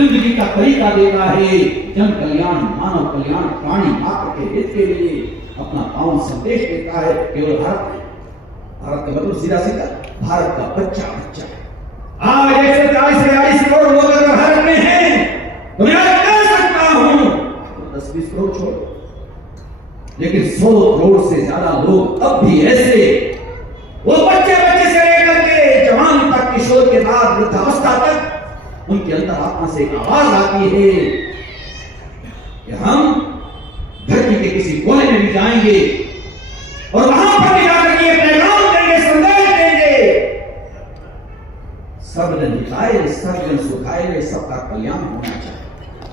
जिंदगी का तरीका देता है। जन कल्याण, मानव कल्याण, प्राणी मात्र के हित के लिए अपना पावन संदेश देता है। केवल भारत का मतलब सीधा सीधा भारत का बच्चा बच्चा। आज 140 करोड़ लोग अगर भारत में हैं तो मैं कह सकता हूं तो 10-20 करोड़ छोड़ो, लेकिन 100 करोड़ से ज्यादा लोग अब भी ऐसे, वो बच्चे से लेकर के जवान तक, किशोर के बाद वृद्धावस्था तक, उनके अंदर आत्मा से एक आवाज आती है कि हम धरती के किसी कोने में भी जाएंगे और वहां पर भी जाकर के पैगाम देंगे, संदेश देंगे, सब जन हिताय सब जन सुखाय, सबका कल्याण होना चाहिए,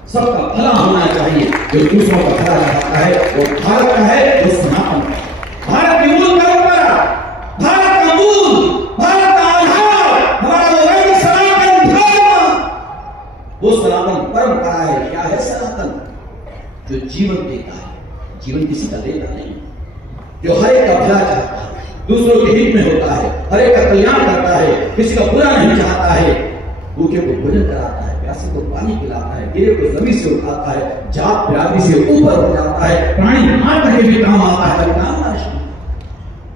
सबका भला होना चाहिए। जो दूसरों का भला चाहता है वो भारत का है, वो सनातन का है। भारत की मूल परंपरा, भारत का मूल, भारत का आधार, हमारा वो वैदिक सनातन धर्म, वो सनातन परंपरा है। क्या है सनातन? जो जीवन देता है, जीवन किसी का देता नहीं, जो हर एक का भला चाहता है, दूसरों के हित में होता है, हर एक का कल्याण करता है, किसी का बुरा नहीं चाहता है, भूखे को भोजन कराता है, प्यासे को पानी पिलाता है, गिरे को जमीन से उठाता है, जात बिरादरी से ऊपर हो जाता है, प्राणी मात्र के भी काम आता है।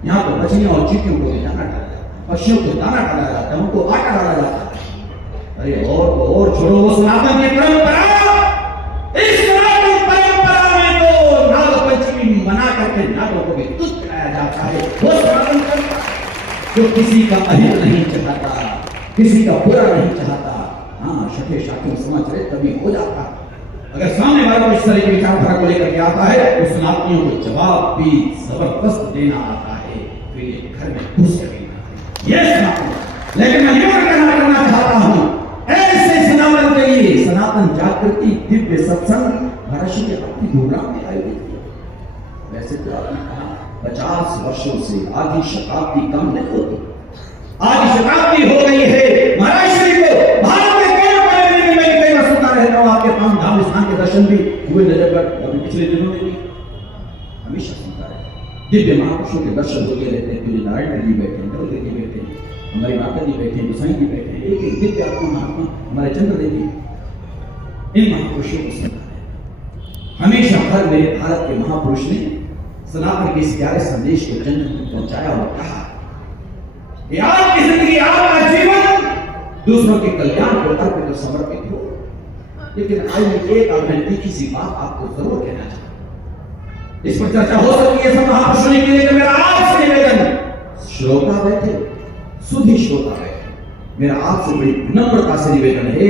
यहाँ तो मछलियों और चींटियों को दाना डाला जाता है, पक्षियों को दाना डाला जाता है, उनको आटा डाला जाता है। अरे और छोड़ो, वो सनातन की परंपरा, इस सनातन परंपरा में तो नाग पंचमी मना करके नागों को भी दूध पिलाया जाता है। वो सनातन परंपरा जो किसी का अहित नहीं चाहता, किसी का बुरा नहीं चाहता। हाँ, शके शाकी समझ रहे तभी हो जाता। अगर सामने वाला इस तरह की विचारधारा को लेकर के आता है तो सनातनियों को जवाब भी जबरदस्त देना आता है, फिर ये घर में घुस सकेगा, ये सनातन। लेकिन मैं यह कहना चाहता हूं, ऐसे सनातन के लिए सनातन जागृति दिव्य सत्संग महर्षि के अपनी गुरुग्राम में आयोजित किया। वैसे तो आपने कहा 50 वर्षों से आधी शताब्दी कम नहीं होती, आधी शताब्दी हो गई है महर्षि को भारत के कोने में। मैं कई बार सुनता रहता हूं, आपके पास धाम स्थान के दर्शन भी हुए नजर पर, अभी पिछले दिनों में भी हमेशा सुनता है दिव्य महापुरुषों के दर्शन होते रहते हैं। पूज्य नारायण जी बैठे, गौरी जी बैठे, हमारी माता जी बैठे, गोसाई जी बैठे, एक एक दिव्य आत्मा महात्मा हमारे चंद्रदेव जी, इन महापुरुषों को सुनता है। हमेशा हर मेरे भारत के महापुरुष ने सनातन के इस प्यारे संदेश को जन तक पहुंचाया और कहा कि आपकी जिंदगी, आपका जीवन दूसरों के कल्याण को अर्पित और समर्पित हो। लेकिन आज मैं एक तीखी सी बात आपको जरूर कहना चाहता हूं, इस पर चर्चा हो सकती है सब महापुरुषों ने की, लेकिन मेरा आपसे निवेदन, श्रोता बैठे, सुधी श्रोता बैठे, मेरा आपसे बड़ी विनम्रता से निवेदन है